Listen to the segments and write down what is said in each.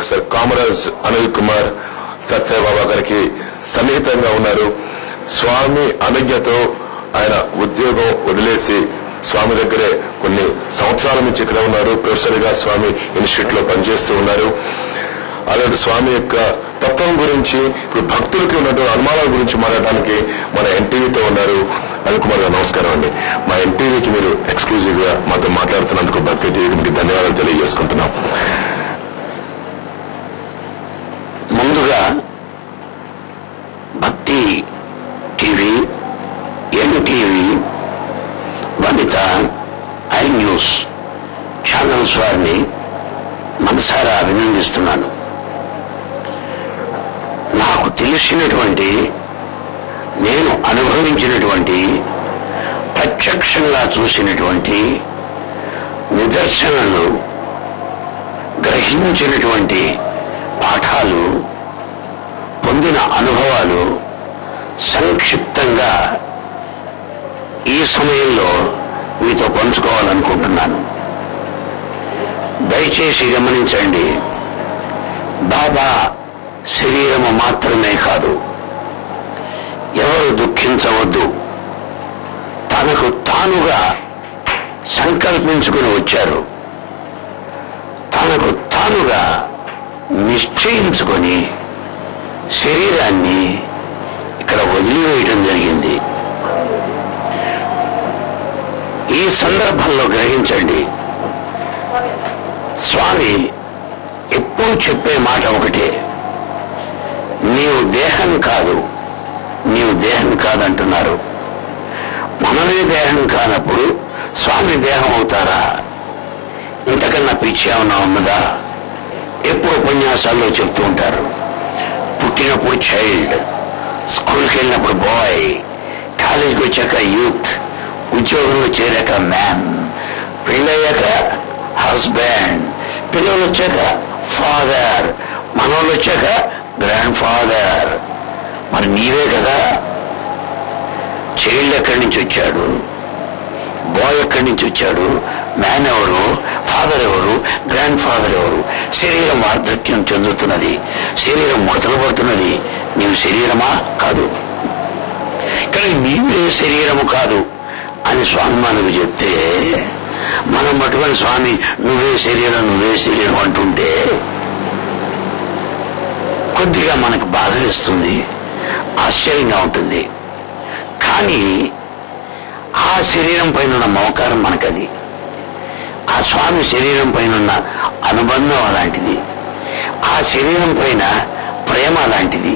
Professor Kamaraj Anil Kumar Sathya Sai Baba గారికి సన్నిహితంగా ఉన్నారు. స్వామి అనుజ్ఞతో ఆయన ఉద్యోగం వదిలేసి స్వామి దగ్గరే కొన్ని సంవత్సరాల నుంచి ఇక్కడ ఉన్నారు. ప్రొఫెసర్ గా స్వామి ఇన్స్టిట్యూట్ లో పనిచేస్తూ ఉన్నారు. అలాంటి స్వామి యొక్క తత్వం గురించి, ఇప్పుడు భక్తులకి ఉన్నటువంటి అనుమానాల గురించి మాట్లాడడానికి మన ఎన్టీవీతో ఉన్నారు. అనిల్ కుమార్ గారు నమస్కారం అండి. మా ఎన్టీవీకి మీరు ఎక్స్క్లూజివ్ గా మాతో మాట్లాడుతున్నందుకు భక్తి టీవీకి ధన్యవాదాలు తెలియజేసుకుంటున్నాం. ముందుగా భక్తి TV, NTV, Vanitha, I news channels వారిని మనసారా అభినందిస్తున్నాను. నాకు తెలిసినటువంటి, నేను అనుభవించినటువంటి, ప్రత్యక్షంగా చూసినటువంటి నిదర్శనలు, గ్రహించినటువంటి పాఠాలు, పొందిన అనుభవాలు సంక్షిప్తంగా ఈ సమయంలో మీతో పంచుకోవాలనుకుంటున్నాను. దయచేసి గమనించండి. బాబా శరీరము మాత్రమే కాదు. ఎవరు దుఃఖించవద్దు. తనకు తానుగా సంకల్పించుకుని వచ్చారు. తనకు తానుగా నిశ్చయించుకొని శరీరాన్ని ఇక్కడ వదిలివేయడం జరిగింది. ఈ సందర్భంలో గ్రహించండి, స్వామి ఎప్పుడు చెప్పే మాట ఒకటే, నీవు దేహం కాదు, నీవు దేహం కాదంటున్నారు. మనమే దేహం కానప్పుడు స్వామి దేహం అవుతారా? ఇంతకన్నా పిచ్చి ఏమన్నా ఉన్నదా? ఎప్పుడు ఉపన్యాసాల్లో చెప్తూ ఉంటారు, పుట్టినప్పుడు చైల్డ్, స్కూల్కి వెళ్ళినప్పుడు బాయ్, కాలేజీకి వచ్చాక యూత్, ఉద్యోగంలో చేరాక మ్యాన్, పెళ్ళయ్యాక హస్బెండ్, పిల్లలు వచ్చాక ఫాదర్, మనోళ్ళు వచ్చాక గ్రాండ్ ఫాదర్. మరి నీవే కదా. చైల్డ్ ఎక్కడి నుంచి వచ్చాడు? బాయ్ ఎక్కడి నుంచి వచ్చాడు? మ్యాన్ ఎవరు? ఫాదర్ ఎవరు? గ్రాండ్ ఫాదర్ ఎవరు? శరీరం వార్ధక్యం చెందుతున్నది, శరీరం ముడతలు పడుతున్నది. నీవు శరీరమా? కాదు. కానీ నీవే శరీరము కాదు అని స్వామి మనకు చెప్తే, మనం పట్టుకొని స్వామి నువ్వే శరీరం, నువ్వే శరీరం అంటుంటే కొద్దిగా మనకు బాధ వేస్తుంది, ఆశ్చర్యంగా ఉంటుంది. కానీ ఆ శరీరం పైన ఉన్న మమకారం మనకది, ఆ స్వామి శరీరం పైన ఉన్న అనుబంధం అలాంటిది, ఆ శరీరం పైన ప్రేమ అలాంటిది,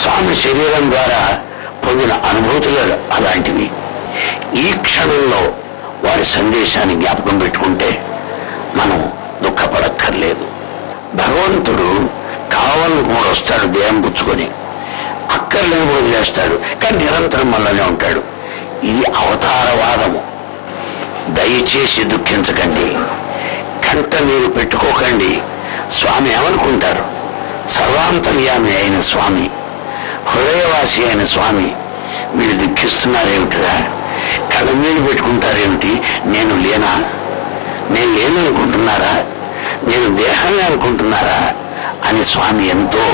స్వామి శరీరం ద్వారా పొందిన అనుభూతులు అలాంటివి. ఈ క్షణంలో వారి సందేశాన్ని జ్ఞాపకం పెట్టుకుంటే మనం దుఃఖపడక్కర్లేదు. భగవంతుడు కావాలని కూడా వస్తాడు, దేహం పుచ్చుకొని, అక్కర్లేని వదిలేస్తాడు, కానీ నిరంతరం మనలోనే ఉంటాడు. ఇది అవతారవాదము. దయచేసి దుఃఖించకండి, కంట మీరు పెట్టుకోకండి. స్వామి ఏమనుకుంటారు? సర్వాంతర్యామి అయిన స్వామి, హృదయవాసి అయిన స్వామి, మీరు దుఃఖిస్తున్నారేమిటిరా, కళ్ళమీళ్ళు పెట్టుకుంటారేమిటి, నేను లేనా, నేను లేననుకుంటున్నారా, నేను దేహాన్ని అనుకుంటున్నారా అని స్వామి ఎంతో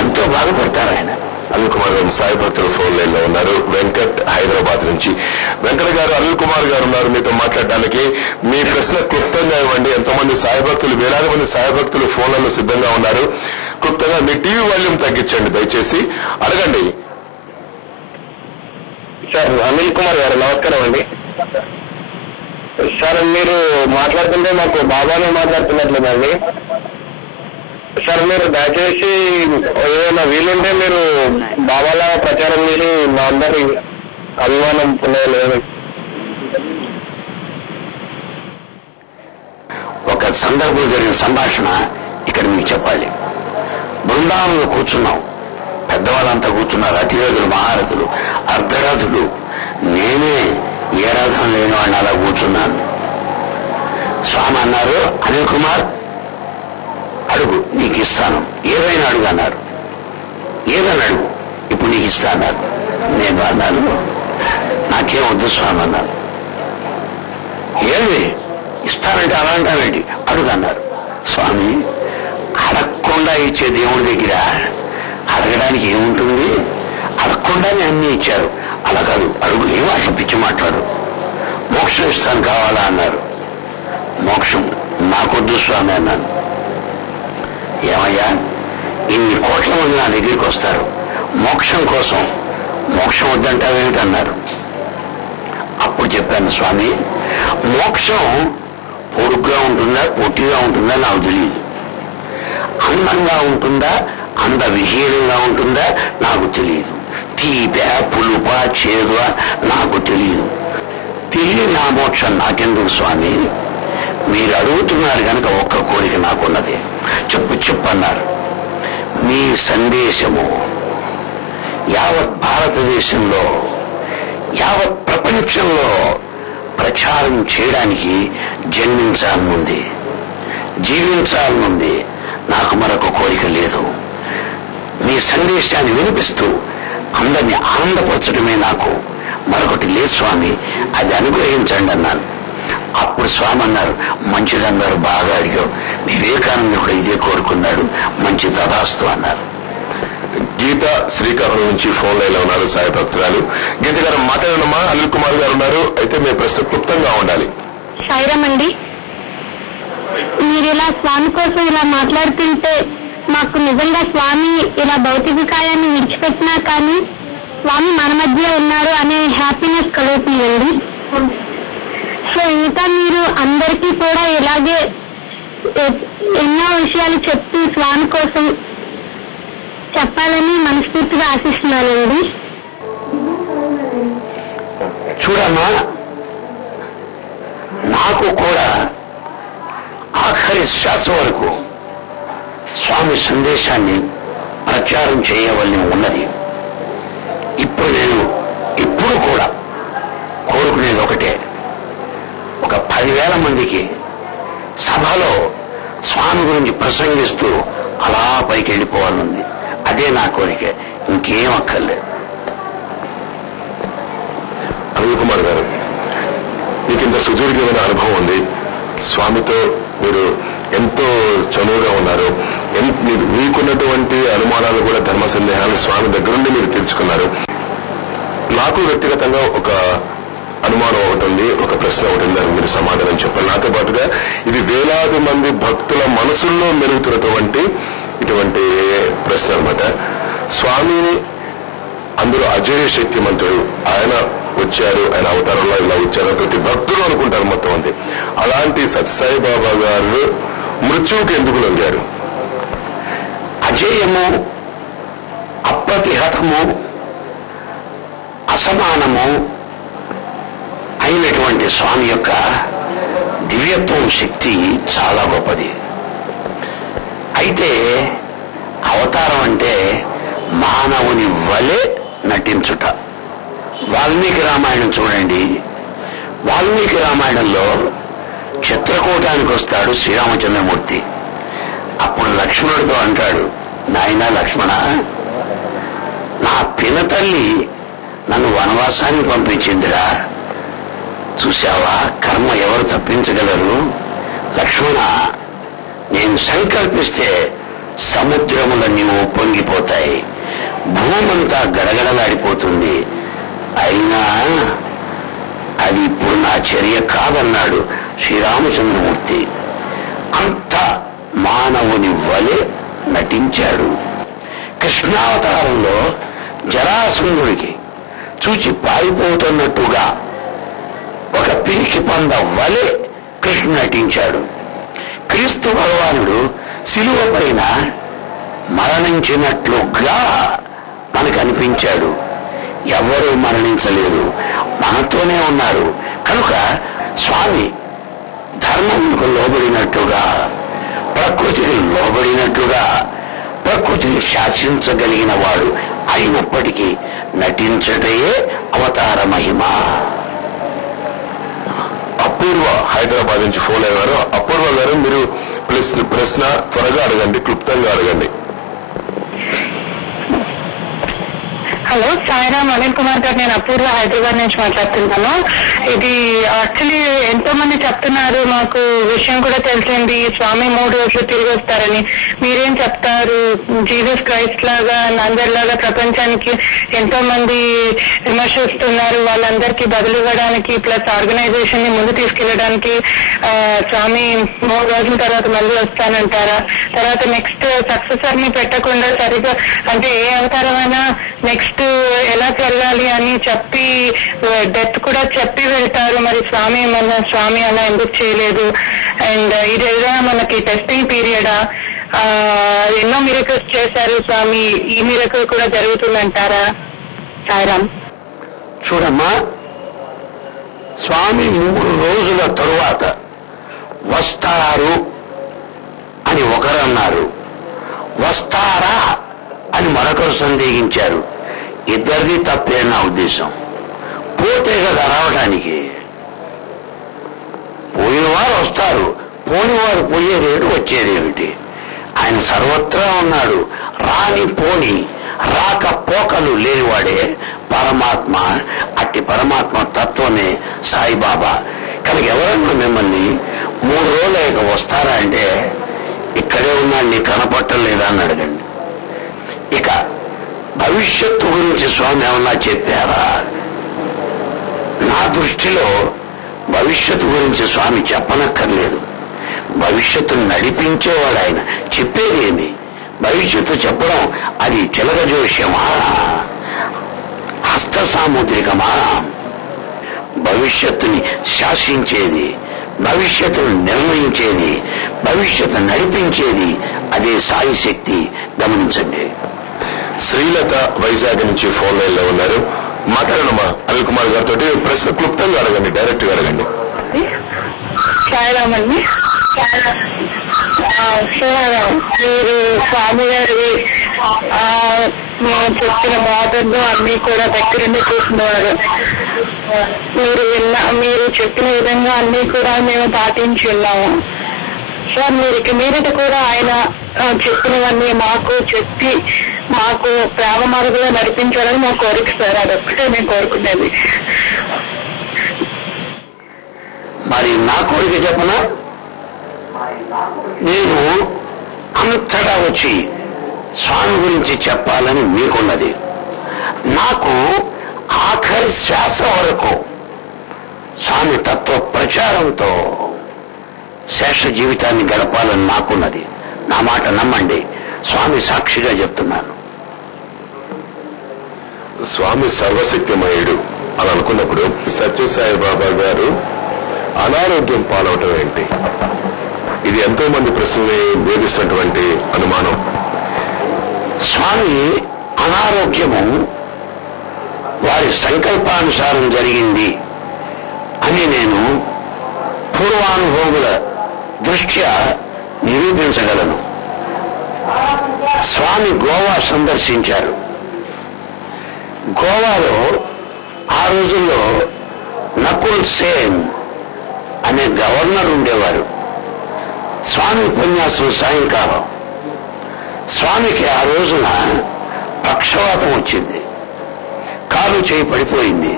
ఎంతో బాధపడతారు. ఆయన అనిల్ కుమార్ గారు సాయి భక్తుల ఫోన్ లైన్ లో ఉన్నారు. వెంకట్ హైదరాబాద్ నుంచి. వెంకట్ గారు, అనిల్ కుమార్ గారు ఉన్నారు మీతో మాట్లాడడానికి. మీ ప్రశ్న క్లుప్తంగా ఇవ్వండి. ఎంతో మంది సాయి భక్తులు, వేలాది మంది సాయి భక్తులు ఫోన్లలో సిద్ధంగా ఉన్నారు. క్లుప్తంగా మీ టీవీ వాల్యూమ్ తగ్గించండి దయచేసి, అడగండి. సార్, అనిల్ కుమార్ గారు నమస్కారం అండి. సార్, మీరు మాట్లాడుతుంటే మాకు బాబానే మాట్లాడుతున్నట్లేదండి. సార్, మీరు దయచేసి ఏదైనా వీలుంటే మీరు బాబాలా ప్రచారం చేసి మా అందరి అభిమానం పొందలేదు. ఒక సందర్భంలో జరిగిన సంభాషణ ఇక్కడ మీకు చెప్పాలి. బృందావనంలో కూర్చున్నాం, పెద్దవాళ్ళంతా కూర్చున్నారు, అతిరథులు, మహారథులు, అర్ధరథులు. నేనే ఏ రథం లేని వాడిని అలా కూర్చున్నాను. స్వామి అన్నారు, అనిల్ కుమార్ అడుగు, నీకు ఇస్తాను, ఏదైనా అడుగు అన్నారు. ఏదైనా అడుగు, ఇప్పుడు నీకు ఇస్తా అన్నారు. నేను అన్నాను, నాకేం వద్దు స్వామి అన్నాను. ఏమి ఇస్తానంటే అలా అంటావేంటి, అడుగు అన్నారు. స్వామి అడగకుండా ఇచ్చే దేవుడి దగ్గర అడగడానికి ఏముంటుంది? అడగకుండానే అన్ని ఇచ్చారు. అలా కాదు, అడుగు, ఏం అట్లా పిచ్చి మాట్లాడు. మోక్షం ఇస్తాను కావాలా అన్నారు. మోక్షం నాకొద్దు స్వామి అన్నాను. ఏమయ్యా, ఇన్ని కోట్ల మంది నా దగ్గరికి వస్తారు మోక్షం కోసం, మోక్షం వద్దంటావేమిటన్నారు. అప్పుడు చెప్పాను, స్వామి మోక్షం పొడుగ్గా ఉంటుందా పొట్టిగా ఉంటుందా నాకు తెలియదు, అందంగా ఉంటుందా అందవిహీనంగా ఉంటుందా నాకు తెలియదు, తీప పులుప చేదువ నాకు తెలియదు. తెలియని ఆ మోక్షం నాకెందుకు స్వామి? మీరు అడుగుతున్నారు కనుక ఒక్క కోరిక నాకున్నది, చెప్పన్నారు. మీ సందేశము యావత్ భారతదేశంలో యావత్ ప్రపంచంలో ప్రచారం చేయడానికి జన్మించాలనుంది, జీవించాలనుంది. నాకు మరొక కోరిక లేదు. మీ సందేశాన్ని వినిపిస్తూ అందరినీ ఆనందపరచడమే నాకు మరొకటి లేదు స్వామి, అది అనుగ్రహించండి అన్నాను. అప్పుడు స్వామి అన్నారు, మంచిదన్నారు, బాగా అడిగావు, వివేకానందుడు కూడా ఇదే కోరుకున్నాడు, మంచి తదాస్తు అన్నారు. గీత శ్రీకాకుళం నుంచి ఫోన్ లైన్ లో ఉన్నారు సాయి భక్తురాలు. గీత గారు మాట్లాడనమ్మా. అనిల్ కుమార్ గారు ఉన్నారు, అయితే మీ ప్రశ్న క్లుప్తంగా ఉండాలి. సాయిరామ్ అండి, మీరు ఇలా స్వామి కోసం ఇలా మాట్లాడుతుంటే మాకు నిజంగా స్వామి ఇలా భౌతిక కాయాన్ని విడిచిపెట్టినా కానీ స్వామి మన మధ్య ఉన్నారు అనే హ్యాపీనెస్ కలుగుతుందండి. సో ఇంకా మీరు అందరికీ కూడా ఇలాగే ఎన్నో విషయాలు చెప్తూ స్వామి కోసం చెప్పాలని మనస్ఫూర్తిగా ఆశిస్తున్నానండి. చూడమ్మా, నాకు కూడా ఆఖరి శ్వాస వరకు స్వామి సందేశాన్ని ప్రచారం చేయవలసి ఉన్నది. ఇప్పుడు నేను ఇప్పుడు కూడా కోరుకునేది ఒకటే, ఒక 10,000 మందికి సభలో స్వామి గురించి ప్రసంగిస్తూ అలా పైకి వెళ్ళిపోవాలనుంది. అదే నా కోరిక, ఇంకేం అక్కర్లేదు. అనిల్ కుమార్ గారు, మీకు ఇంత సుదీర్ఘమైన అనుభవం ఉంది, స్వామితో మీరు ఎంతో చనువుగా ఉన్నారు, మీకున్నటువంటి అనుమానాలు కూడా ధర్మ సందేహాలు స్వామి దగ్గర నుండి మీరు తీర్చుకున్నారు. నాకు వ్యక్తిగతంగా ఒక అనుమానం ఒకటి ఉంది, ఒక ప్రశ్న ఒకటి ఉంది, దానికి మీరు సమాధానం చెప్పాలి. నాతో పాటుగా ఇది వేలాది మంది భక్తుల మనసుల్లో మెరుగుతున్నటువంటి ఇటువంటి ప్రశ్న అనమాట. స్వామిని అందరూ అజేయ శక్తిమంతుడు, ఆయన వచ్చారు, ఆయన అవతారంలో ఇలా వచ్చారు ప్రతి భక్తులు అనుకుంటారు మొత్తం అంతే. అలాంటి సత్సాయి బాబా గారు మృత్యువుకి ఎందుకు లొంగారు? అజేయము, అప్రతిహతము, అసమానము అయినటువంటి స్వామి యొక్క దివ్యత్వం శక్తి చాలా గొప్పది. అయితే అవతారం అంటే మానవుని వలె నటించుట. వాల్మీకి రామాయణం చూడండి, వాల్మీకి రామాయణంలో చిత్రకూటానికి వస్తాడు శ్రీరామచంద్రమూర్తి. అప్పుడు లక్ష్మణుడితో అంటాడు, నాయనా లక్ష్మణ, నా పినతల్లి నన్ను వనవాసానికి పంపించిందిరా, చూశావా కర్మ ఎవరు తప్పించగలరు? లక్ష్మణ, నేను సంకల్పిస్తే సముద్రములన్నీ ఉప్పొంగిపోతాయి, భూమంతా గడగడలాడిపోతుంది, అయినా అది ఇప్పుడు నా చర్య కాదన్నాడు శ్రీరామచంద్రమూర్తి. అంత మానవుని వలె నటించాడు. కృష్ణావతారంలో జరాసంధుడికి చూచి పారిపోతున్నట్టుగా ఒక పిరికి పంద వలె కృష్ణుడు నటించాడు. క్రీస్తు భగవానుడు శిలువ పైన మరణించినట్లుగా మనకు అనిపించాడు. ఎవరూ మరణించలేదు, మనతోనే ఉన్నారు. కనుక స్వామి ధర్మంకు లోబడినట్టుగా, ప్రకృతికి లోబడినట్టుగా, ప్రకృతిని శాసించగలిగిన వాడు అయినప్పటికీ నటించటయే అవతార మహిమ. అపూర్వ హైదరాబాద్ నుంచి ఫోన్ అయ్యారు. అపూర్వ గారు, మీరు ప్రశ్న త్వరగా అడగండి, క్లుప్తంగా అడగండి. హలో, సాయిరామ్, అనిల్ కుమార్ గారు. నేను అపూర్వ, హైదరాబాద్ నుంచి మాట్లాడుతున్నాను. ఇది యాక్చువల్లీ ఎంతో మంది చెప్తున్నారు, మాకు విషయం కూడా తెలిసింది, స్వామి 3 రోజులు తిరిగి వస్తారని. మీరేం చెప్తారు? జీసస్ క్రైస్ట్ లాగా అందరిలాగా ప్రపంచానికి ఎంతో మంది విమర్శిస్తున్నారు, వాళ్ళందరికీ బదులు ఇవ్వడానికి ప్లస్ ఆర్గనైజేషన్ ని ముందు తీసుకెళ్లడానికి స్వామి 3 రోజుల తర్వాత మళ్ళీ వస్తానంటారా? తర్వాత నెక్స్ట్ సక్సెసర్ ని పెట్టకుండా సరిగా అంటే ఏ అవతారమైనా నెక్స్ట్ ఎలా జరగాలి అని చెప్పి డెత్ కూడా చెప్పి వెళ్తారు. మరి స్వామి అలా ఎందుకు చేయలేదు? అండ్ ఇది ఏదైనా మనకి టెస్టింగ్ పీరియడా? ఎన్నో మిరకల్స్ చేశారు స్వామి, ఈ మిరకల్ కూడా జరుగుతుందంటారా? సాయిరామ్. చూడమ్మా, స్వామి 3 రోజుల తరువాత వస్తారు అని ఒకరు అన్నారు, వస్తారా అని మరొకరు సందేహించారు. ఇద్దరిది తప్పే నా ఉద్దేశం. పోతే కదా రావడానికి. పోయిన వారు వస్తారు, పోని వారు పోయేదేమిటి, వచ్చేదేమిటి? ఆయన సర్వత్రా ఉన్నాడు. రాని పోని రాకపోకలు లేనివాడే పరమాత్మ. అట్టి పరమాత్మ తత్వమే సాయిబాబా. కనుక ఎవరన్నా మిమ్మల్ని 3 రోజులు వస్తారా అంటే ఇక్కడే ఉన్నాడు, నీ కనపట్టలేదా అని అడగండి. ఇక భవిష్యత్తు గురించి స్వామి ఏమన్నా చెప్పారా? నా దృష్టిలో భవిష్యత్తు గురించి స్వామి చెప్పనక్కర్లేదు. భవిష్యత్తును నడిపించేవాడు ఆయన. చెప్పేదేమి? భవిష్యత్తు చెప్పడం అది చిలక జోష్యమా, హస్త సాముద్రికమా? భవిష్యత్తుని శాసించేది, భవిష్యత్తును నిర్ణయించేది, భవిష్యత్తు నడిపించేది అదే సాయి శక్తి. గమనించండి. శ్రీలత వైజాగ్ నుంచి ఫోన్ లైన్ లో ఉన్నారు. మాట్లాడమ్మా అనిల్ కుమార్ గారితో. ప్రశ్న క్లుప్తంగా అడగండి, డైరెక్ట్ గా అడగండి. సాయిరామ్. మీరు స్వామి గారి మేము చెప్పిన బాధల్లో అన్ని కూడా దగ్గరుండి చూస్తున్నారు. మీరు చెప్పిన విధంగా అన్ని కూడా మేము పాటించి ఉన్నాము సార్. మీరిట కూడా ఆయన చెప్పినవన్నీ మాకు చెప్పి మాకు ప్రేమ మార్గంలో నడిపించాలని మా కోరిక సార్. అదొక్కటే మేము కోరుకునేది. మరి నా కోరిక చెప్పనా? నేను అంతటా వచ్చి స్వామి గురించి చెప్పాలని మీకున్నది. నాకు ఆఖరి శ్వాస వరకు స్వామి తత్వ ప్రచారంతో శేష జీవితాన్ని గడపాలని నాకున్నది. నా మాట నమ్మండి, స్వామి సాక్షిగా చెప్తున్నాను. స్వామి సర్వశక్తిమయుడు అని అనుకున్నప్పుడు సత్యసాయి బాబా గారు అనారోగ్యం పాలవటం ఏంటి? ఇది ఎంతో మంది ప్రశ్నల్ని వేధిస్తున్నటువంటి అనుమానం. స్వామి అనారోగ్యము వారి సంకల్పానుసారం జరిగింది అని నేను పూర్వానుభవముల దృష్ట్యా నిరూపించగలను. స్వామి గోవా సందర్శించారు. గోవాలో ఆ రోజుల్లో నకుల్ సేన్ అనే గవర్నర్ ఉండేవారు. స్వామి ఉపన్యాసం సాయంకాలం. స్వామికి ఆ రోజున పక్షవాతం వచ్చింది. కాలు చేయి పడిపోయింది,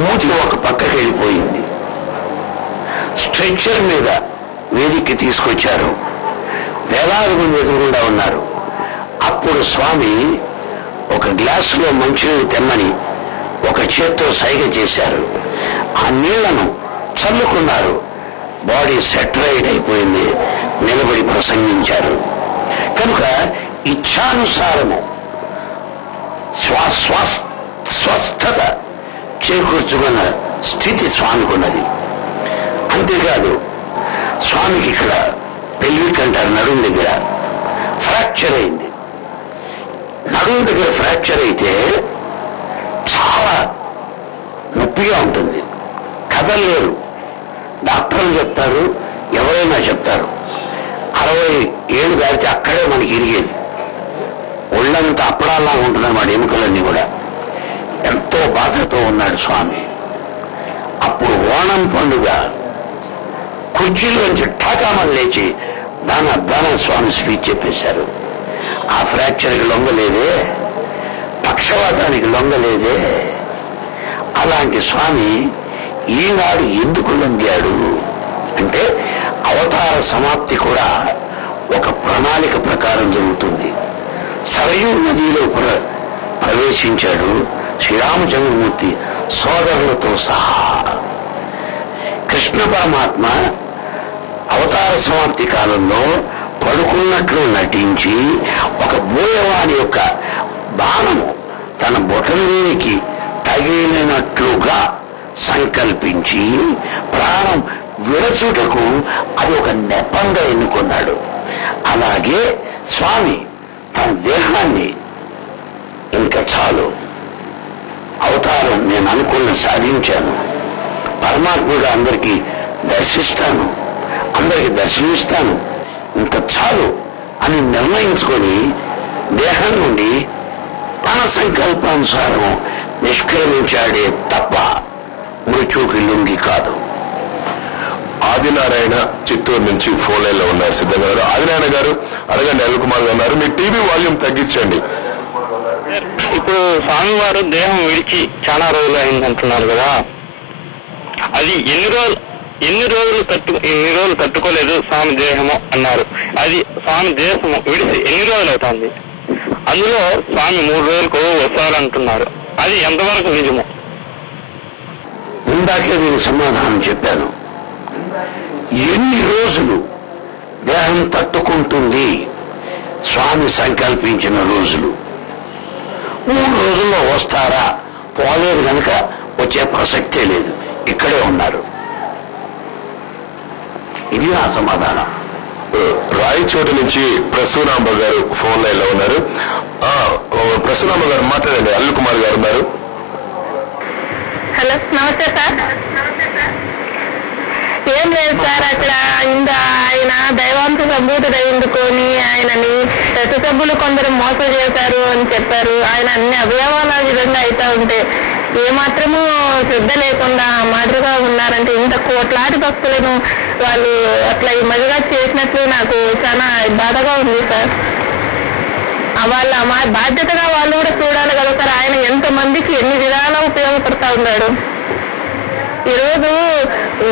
మూతి ఒక పక్కకి వెళ్ళిపోయింది. స్ట్రెచ్చర్ మీద వేదికకి తీసుకొచ్చారు. వేలాది మంది ఎదురుగుండా ఉన్నారు. అప్పుడు స్వామి ఒక గ్లాసులో మంచినీళ్ళు తెమ్మని ఒక చేత్తో సైగ చేశారు. ఆ నీళ్లను చల్లుకున్నారు. బాడీ సెటరైట్ అయిపోయింది. నిలబడి ప్రసంగించారు. కనుక ఇచ్ఛానుసారము స్వస్థత చేకూర్చుకున్న స్థితి స్వామికి ఉన్నది. అంతేకాదు, స్వామికి ఇక్కడ పెల్విక్ అంటారు, నడుము దగ్గర ఫ్రాక్చర్ అయింది. నడుము దగ్గర ఫ్రాక్చర్ అయితే చాలా నొప్పిగా ఉంటుంది, కదలలేరు. డాక్టర్లు చెప్తారు, ఎవరైనా చెప్తారు. 60 ఏళ్ళు దాటితే అక్కడే మనకి ఇరిగేది. ఒళ్ళంతా అప్పడాలా ఉంటుందన్నమాట, ఎముకలన్నీ కూడా. ఎంతో బాధతో ఉన్నాడు స్వామి. అప్పుడు ఓణం పండుగ కుర్చీలోంచి ఠాకామని లేచి దాన స్వామి స్పీచ్ చెప్పేశారు. ఆ ఫ్రాక్చర్కి లొంగలేదే, పక్షవాతానికి లొంగలేదే. అలాంటి స్వామి ఈనాడు ఎందుకు లొంగాడు అంటే అవతార సమాప్తి కూడా ఒక ప్రణాళిక ప్రకారం జరుగుతుంది. సరయూ నదిలో ప్రవేశించాడు శ్రీరామచంద్రమూర్తి సోదరులతో సహా. కృష్ణ పరమాత్మ అవతార సమాప్తి కాలంలో పడుకున్నట్లు నటించి ఒక బోయవాని యొక్క బాణము తన బొటనవేలికి తగిలినట్లుగా సంకల్పించి ప్రాణం విరచుటకు అది ఒక నెపంగా ఎన్నుకున్నాడు. అలాగే స్వామి తన దేహాన్ని ఇంకా చాలు, అవతారం నేను అనుకున్న సాధించాను, పరమాత్మగా అందరికీ దర్శిస్తాను, అందరికి దర్శనమిస్తాను, ఇంకా చాలు అని నిర్ణయించుకొని దేహం నుండి తన సంకల్పానుసారం నిష్క్రమించాడే తప్ప మృత్యుకి లొంగి కాదు. ఆదినారాయణ చిత్తూరు నుంచి ఫోన్ లైన్ లో ఉన్నారు సిద్ధంగా ఉన్నారు. ఆదినారాయణ గారు అడగండి. అనిల్ కుమార్ గారు ఉన్నారు. మీ టీవీ వాల్యూమ్ తగ్గించండి. ఇప్పుడు స్వామివారు దేహం విడిచి చాలా రోజులు అయిందంటున్నారు కదా, అది ఎన్ని రోజులు తట్టుకోలేదు స్వామి దేహము అన్నారు. అది స్వామి దేహము విడిచి ఎన్ని రోజులు అవుతుంది? అందులో స్వామి 3 రోజులకు వస్తారంటున్నారు. అది ఎంతవరకు నిజము? ఇందాకే నేను సమాధానం చెప్పాను. ఎన్ని రోజులు దేహం తట్టుకుంటుంది? స్వామి సంకల్పించిన రోజులు. 3 రోజుల్లో వస్తారా? పోలేదు కనుక వచ్చే ప్రసక్తే లేదు, ఇక్కడే ఉన్నారు. ఇది నా సమాధానం. రాయచోటి నుంచి ప్రసూనాంబ గారు ఫోన్ లైన్ లో ఉన్నారు. ప్రసూనాంబ గారు మాట్లాడండి. అనిల్ కుమార్ గారు ఉన్నారు. హలో, నమస్తే సార్. ఏం లేదు సార్, అక్కడ ఆయన దైవాంశ సంభూతుడై ఉండుకొని ఆయనని రథ సభ్యులు కొందరు మోసం చేశారు అని చెప్పారు. ఆయన అన్ని అవయవాల విధంగా అవుతా ఉంటే ఏమాత్రము శ్రద్ధ లేకుండా మాదిరిగా ఉన్నారంటే ఇంత కోట్లాది భక్తులను వాళ్ళు అట్లా ఈ మధ్యగా చేసినట్లు నాకు చాలా బాధగా ఉంది సార్. వాళ్ళ మా బాధ్యతగా వాళ్ళు కూడా చూడాలి కదా సార్. ఆయన ఎంతమందికి ఎన్ని విధాలా ఉపయోగపడతా ఉన్నాడు. ఈరోజు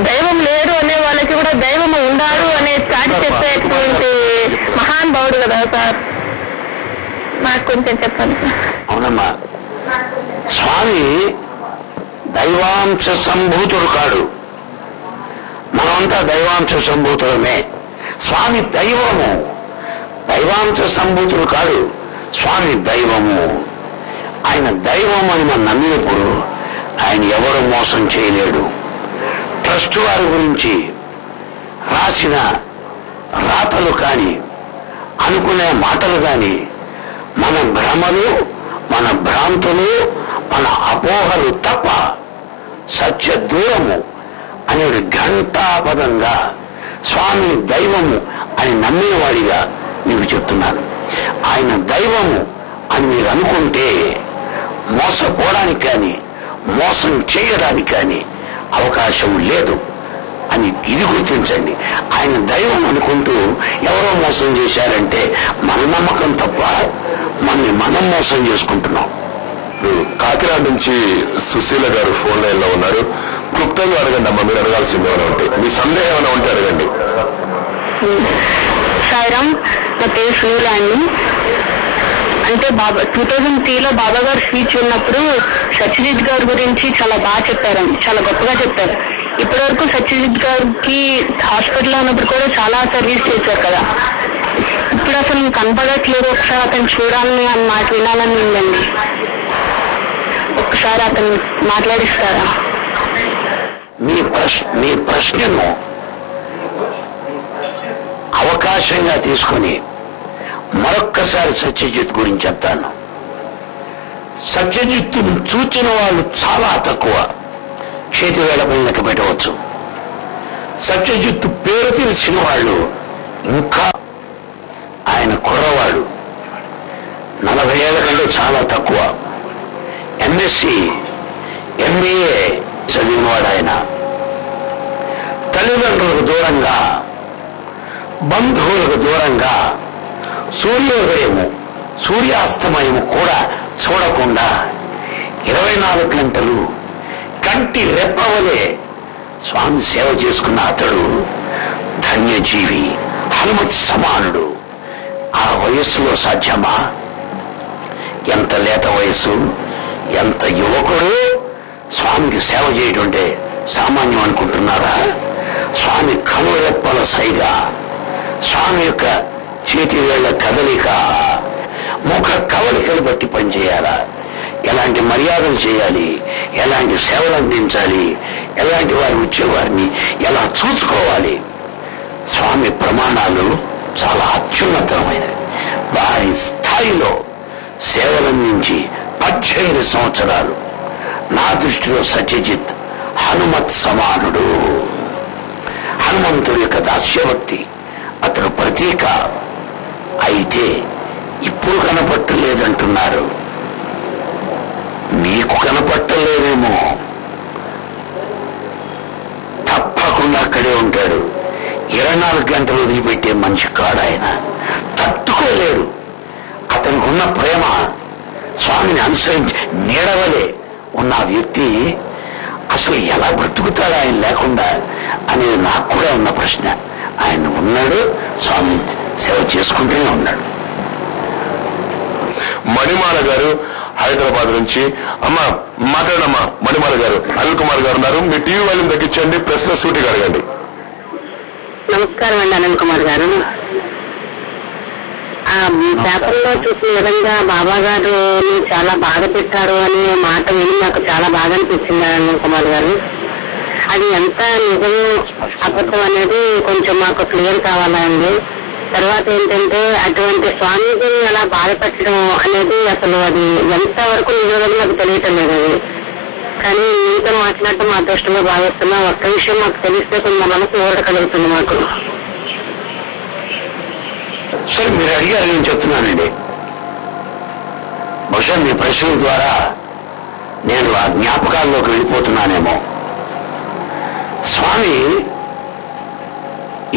దైవం లేడు అనే వాళ్ళకి కూడా దైవం ఉండాడు అనే చాటి చెప్పేటువంటి మహానుభావుడు కదా సార్. నాకు కొంచెం చెప్పండి సార్. అవునమ్మా, స్వామి దైవాంశ సంభూతుడు కాడు, మనమంతా దైవాంశ సంభూతులమే. స్వామి దైవము, దైవాంశ సంభూతుడు కాడు, స్వామి దైవము. ఆయన దైవం అని మనం నమ్మినప్పుడు ఆయన ఎవరు మోసం చేయలేడు. ట్రస్ట్ వారి గురించి రాసిన రాతలు కానీ అనుకునే మాటలు కానీ మన భ్రమలు, మన భ్రాంతులు, మన అపోహలు తప్ప సత్య దూరము అనేది ఘంటాపదంగా స్వామిని దైవము అని నమ్మిన వాడిగా నీకు చెప్తున్నాను. ఆయన దైవము అని మీరు అనుకుంటే మోసపోవడానికి కానీ మోసం చేయడానికి కానీ అవకాశం లేదు అని ఇది గుర్తించండి. ఆయన దైవం అనుకుంటూ ఎవరో మోసం చేశారంటే మన నమ్మకం తప్ప మనని మనం మోసం చేసుకుంటున్నాం. కాకినాడ నుంచి సుశీల గారు ఫోన్ లైన్ లో ఉన్నారు. క్లుప్తంగా అడగండి అమ్మా, మీరు అడగాల్సింది ఏమైనా ఉంటే, మీ సందేహం ఏమైనా ఉంటే అడగండి. సాయిరామ్, నా పేరు సుశీల అండి. అంటే 2003లో బాబా గారు స్పీచ్ ఉన్నప్పుడు సత్యజిత్ గారి గురించి చాలా బాగా చెప్పారండి, చాలా గొప్పగా చెప్పారు. ఇప్పటి వరకు సత్యజిత్ గారికి హాస్పిటల్లో ఉన్నప్పుడు కూడా చాలా సర్వీస్ చేశారు కదా. ఇప్పుడు అసలు కనపడట్లేదు. ఒకసారి అతను చూడాలని అని మాట వినాలని ఉందండి. ఒకసారి అతను మాట్లాడిస్తారా? మీ ప్రశ్నను అవకాశంగా తీసుకొని మరొక్కసారి సత్యజిత్ గురించి చెప్తాను. సత్యజిత్తును చూచిన వాళ్ళు చాలా తక్కువ, చేతి వేళపై లెక్క పెట్టవచ్చు. సత్యజిత్తు పేరు తెలిసిన వాళ్ళు ఇంకా, ఆయన కుర్రవాడు, 40 ఏళ్ల కంటే చాలా తక్కువ. ఎంఎస్సి ఎంబీఏ చదివినవాడు ఆయన. తల్లిదండ్రులకు దూరంగా, బంధువులకు దూరంగా సూర్యోదయము సూర్యాస్తమయము కూడా చూడకుండా 24 గంటలు కంటి రెప్పవలే స్వామి సేవ చేసుకున్న అతడు ధన్యజీవి, హనుమత్ సమానుడు. ఆ వయస్సులో సాధ్యమా? ఎంత లేత వయస్సు, ఎంత యువకుడు స్వామికి సేవ చేయటంటే సామాన్యం అనుకుంటున్నారా? స్వామి కనురెప్పల సైగా, స్వామి యొక్క చేతి వేళ్ల కదలిక, ముఖ కవలికలు బట్టి పనిచేయాలా, ఎలాంటి మర్యాదలు చేయాలి, ఎలాంటి సేవలు అందించాలి, ఎలాంటి వారు వచ్చేవారిని ఎలా చూసుకోవాలి, స్వామి ప్రమాణాలు చాలా అత్యున్నతమైనవి. వారి స్థాయిలో సేవలందించి 18 సంవత్సరాలు నా దృష్టిలో సత్యజిత్ హనుమత్ సమానుడు. హనుమంతుడి యొక్క దాస్యభక్తి అతడు ప్రతీక. అయితే ఇప్పుడు కనపట్టలేదంటున్నారు. మీకు కనపట్టలేదేమో, తప్పకుండా అక్కడే ఉంటాడు. 24 గంటలు వదిలిపెట్టే మనిషి కాడు ఆయన. తట్టుకోలేడు. అతనికి ఉన్న ప్రేమ, స్వామిని అనుసరించి నీడవలే ఉన్న వ్యక్తి అసలు ఎలా బ్రతుకుతాడు ఆయన లేకుండా అనేది నాకు కూడా ఉన్న ప్రశ్న. ఆయన ఉన్నాడు, స్వామి సేవ చేసుకుంటూనే ఉన్నాడు. మణిమాల గారు హైదరాబాద్ నుంచి. అమ్మా మాట్లాడమ్మా. మణిమాల గారు, అనిల్ కుమార్ గారు ఉన్నారు. మీ టీవీ వాల్యూమ్ తగ్గించండి, ప్రశ్న సూటిగా అడగండి. నమస్కారం అండి అనిల్ కుమార్ గారు. పేపర్లో చూసిన విధంగా బాబా గారు చాలా బాధ పెట్టారు అనే మాట విని నాకు చాలా బాధ అనిపించింది అనిల్ కుమార్ గారు. అది ఎంత నిజమో అబద్ధం అనేది కొంచెం మాకు క్లియర్ కావాలండి. తర్వాత ఏంటంటే అటువంటి స్వామీజీని అలా బాధపెట్టడం అనేది అసలు అది ఎంతవరకు నిజమో నాకు తెలియటం లేదు. అది కానీ మీతో మాట్లాడటం మా అదృష్టంగా భావిస్తున్నా. ఒక్క విషయం మాకు తెలిస్తే కొంత మనసు ఊరట కలుగుతుంది మాకు. సరే, మీరు అడిగారు, నేను చెప్తున్నానండి. బహుశా మీ ప్రశ్నల ద్వారా నేను ఆ జ్ఞాపకాల్లోకి వెళ్ళిపోతున్నానేమో. స్వామి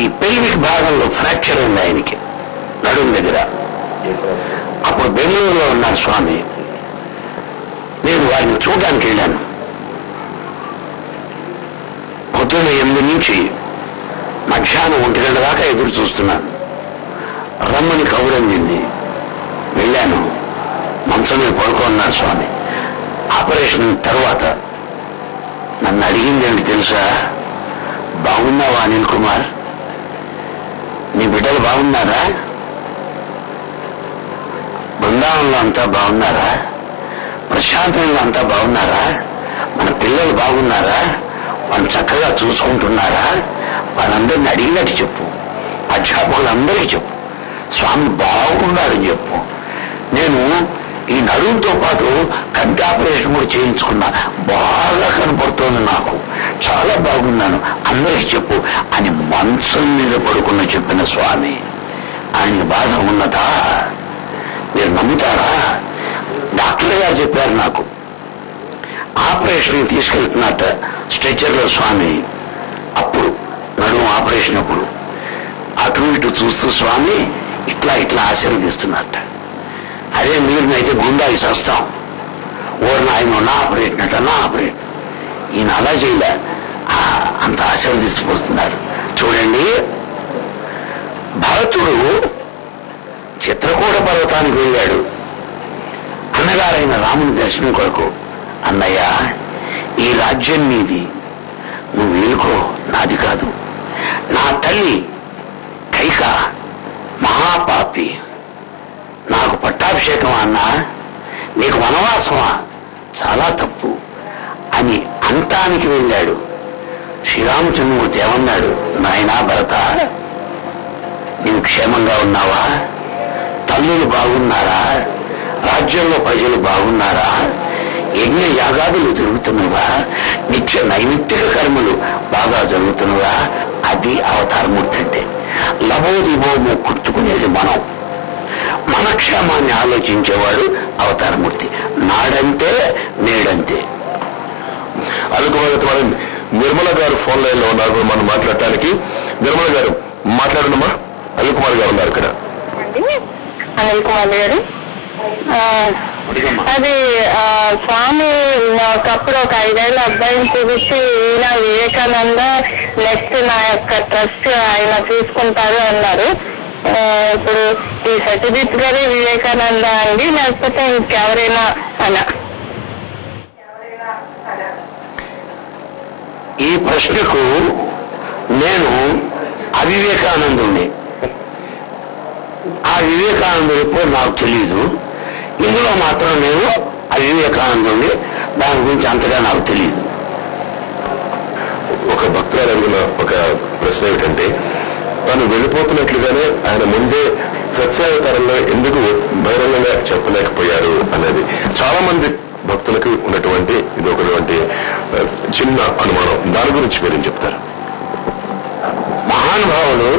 ఈ పెల్విక్ భాగంలో ఫ్రాక్చర్ ఉంది ఆయనకి, నడుం దగ్గర. అప్పుడు బెంగళూరులో ఉన్నారు స్వామి. నేను వారిని చూడడానికి వెళ్ళాను. పొద్దున్న 8 నుంచి మధ్యాహ్నం 1 గంట దాకా ఎదురు చూస్తున్నాను. రమ్మని కబురందింది. వెళ్ళాను. మంచం మీద పడుకున్నారు స్వామి. ఆపరేషన్ తర్వాత నన్ను అడిగింది ఏంటి తెలుసా? బాగున్నావా అనిల్ కుమార్? నీ బిడ్డలు బాగున్నారా? బృందావనంలో అంతా బాగున్నారా? ప్రశాంతంలో అంతా బాగున్నారా? మన పిల్లలు బాగున్నారా? వాళ్ళు చక్కగా చూసుకుంటున్నారా? వాళ్ళందరినీ అడిగినట్టు చెప్పు. అధ్యాపకులందరికీ చెప్పు. స్వామి బాగున్నారని చెప్పు. నేను ఈ నడుముతో పాటు కంటి ఆపరేషన్ కూడా చేయించుకున్నా. బాగా కనపడుతోంది నాకు. చాలా బాగున్నాను, అందరికీ చెప్పు అని మంచం మీద పడుకున్న చెప్పిన స్వామి. ఆయన బాధ ఉన్నదా? మీరు నమ్ముతారా? డాక్టర్ గారు చెప్పారు నాకు. ఆపరేషన్ తీసుకెళ్తున్నట్ట స్ట్రెచర్లో స్వామి. అప్పుడు నడుము ఆపరేషన్ అప్పుడు అటు ఇటు చూస్తూ స్వామి ఇట్లా ఇట్లా ఆశీర్వదిస్తున్నట్ట. అదే మీరునైతే గుండాకి చేస్తాం. ఓరిన ఆయన నా ఆపరేషన్ అట్ట, నా ఆపరేషన్. ఈయన అలా చేయలే, అంత ఆశీర్వదిస్తున్నారు. చూడండి, భరతుడు చిత్రకూట పర్వతానికి వెళ్ళాడు అన్నగారైన రాముని దర్శనం కొరకు. అన్నయ్య, ఈ రాజ్యం నీది, నువ్వు వీలుకో, నాది కాదు. నా తల్లి కైక మహాపాపి, నాకు పట్టాభిషేకం అన్నా, నీకు వనవాసమా, చాలా తప్పు అని అంతానికి వెళ్ళాడు. శ్రీరామచంద్రమూర్తి ఏమన్నాడు? నాయనా భరత, నీవు క్షేమంగా ఉన్నావా? తల్లులు బాగున్నారా? రాజ్యంలో ప్రజలు బాగున్నారా? యజ్ఞ యాగాదులు జరుగుతున్నవా? నిత్య నైమిత్తిక కర్మలు బాగా జరుగుతున్నవా? అది అవతారమూర్తి అంటే. లబోదిబోము కుట్టుకునేది మనం. మన క్షేమాన్ని ఆలోచించేవాడు అవతారమూర్తి. నాడంతే నేడంతే. అనుకున్న నిర్మల గారు ఫోన్ లైన్ లో ఉన్నారు మనం మాట్లాడటానికి. నిర్మల గారు మాట్లాడమ్మా. అనిల్ కుమార్ గారు ఉన్నారు ఇక్కడ. అనిల్ కుమార్ గారు, అది స్వామి ఒకప్పుడు ఒక 5 ఏళ్ళ అబ్బాయిని చూపించి ఈయన వివేకానంద నెక్స్ట్ నా యొక్క ట్రస్ట్ ఆయన తీసుకుంటారు అన్నారు. ఇప్పుడు ఈ సత్యజిత్ గారి వివేకానంద అండి లేకపోతే ఇంకెవరైనా అలా? ఈ ప్రశ్నకు నేను అవివేకానందుణ్ణి. ఆ వివేకానందుడు ఎప్పుడు నాకు తెలియదు. ఇందులో మాత్రం నేను అవివేకానందుణ్ణి, దాని గురించి అంతగా నాకు తెలియదు. ఒక భక్తురాలు అడిగిన ఒక ప్రశ్న ఏమిటంటే, తను వెళ్ళిపోతున్నట్లుగానే ఆయన ముందే సత్యావతారంలో ఎందుకు బహిరంగంగా చెప్పలేకపోయారు అనేది చాలా మంది భక్తులకు ఉన్నటువంటి ఇది ఒకటువంటి చిన్న అనుమానం. దాని గురించి మీరేం చెప్తారు? మహానుభావులు,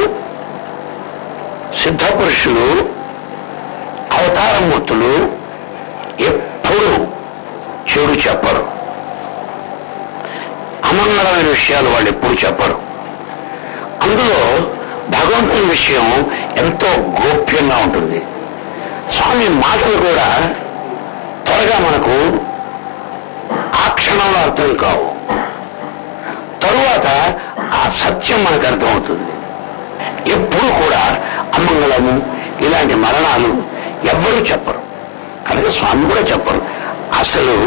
సిద్ధ పురుషులు, అవతారమూర్తులు ఎప్పుడూ చెడు చెప్పరు. అమంగళమైన విషయాలు వాళ్ళు ఎప్పుడు చెప్పరు. అందులో భగవంతుని విషయం ఎంతో గోప్యంగా ఉంటుంది. స్వామి మాటలు కూడా త్వరగా మనకు ఆ క్షణంలో అర్థం కావు. తరువాత ఆ సత్యం మనకు అర్థమవుతుంది. ఎప్పుడు కూడా అమంగళము ఇలాంటి మరణాలు ఎవ్వరూ చెప్పరు. కనుక స్వామి కూడా చెప్పరు. అసలు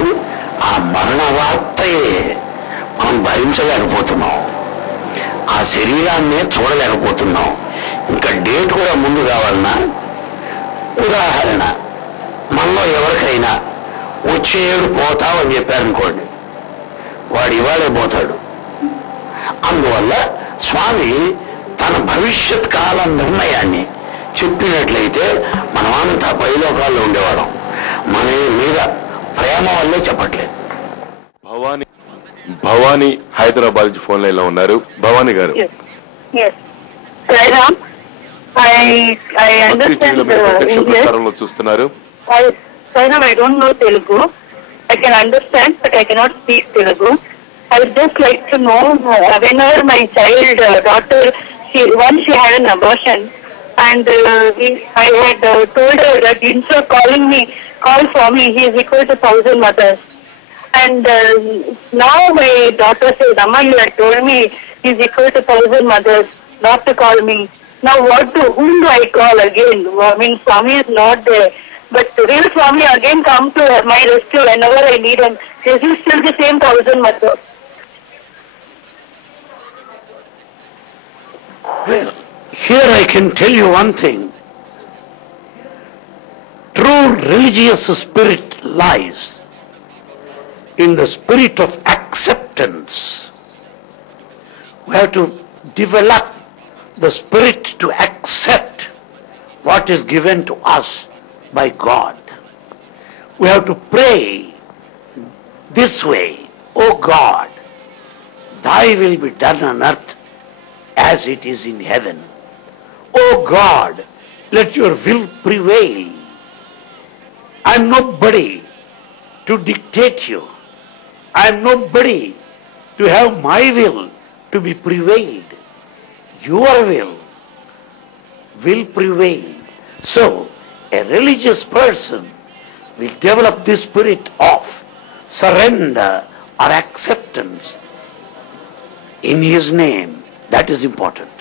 ఆ మరణ వార్తయే మనం భరించలేకపోతున్నాం. ఆ శరీరాన్నే చూడలేకపోతున్నాం. ఇంకా డేట్ కూడా ముందు కావాలన్నా, ఉదాహరణ మనలో ఎవరికైనా వచ్చే ఏడు పోతావు అని చెప్పారనుకోండి, వాడు ఇవాళే పోతాడు. అందువల్ల స్వామి తన భవిష్యత్ కాల నిర్ణయాన్ని చెప్పినట్లయితే మనమంతా పైలోకాల్లో ఉండేవాళ్ళం. మన మీద ప్రేమ వల్లే చెప్పట్లేదు. భవానీ హైదరాబాద్ ఫోన్ లైన్ లో ఉన్నారు. భవానీ గారు, ప్రత్యక్ష ప్రసారంలో చూస్తున్నారు. I don't know Telugu. I can understand, but I cannot speak Telugu. I would just like to know, whenever my child, daughter, once she had an abortion, and I had told her that instead of calling me, call Swami, he is equal to 1,000 mothers. And now my daughter says, Amma, you had told me he is equal to 1,000 mothers, not to call me. Now whom do I call again? I mean, Swami is not there. But real Swami again come to my rescue whenever I need him. Is he still the same 1,000 mothers? Well, here I can tell you one thing. True religious spirit lies in the spirit of acceptance. We have to develop the spirit to accept what is given to us by God. We have to pray this way, O God, thy will be done on earth as it is in heaven. O God, let your will prevail. I am nobody to dictate you. I am nobody to have my will to be prevailed. Your will prevail. So, a religious person will develop this spirit of surrender or acceptance in his name. That is important.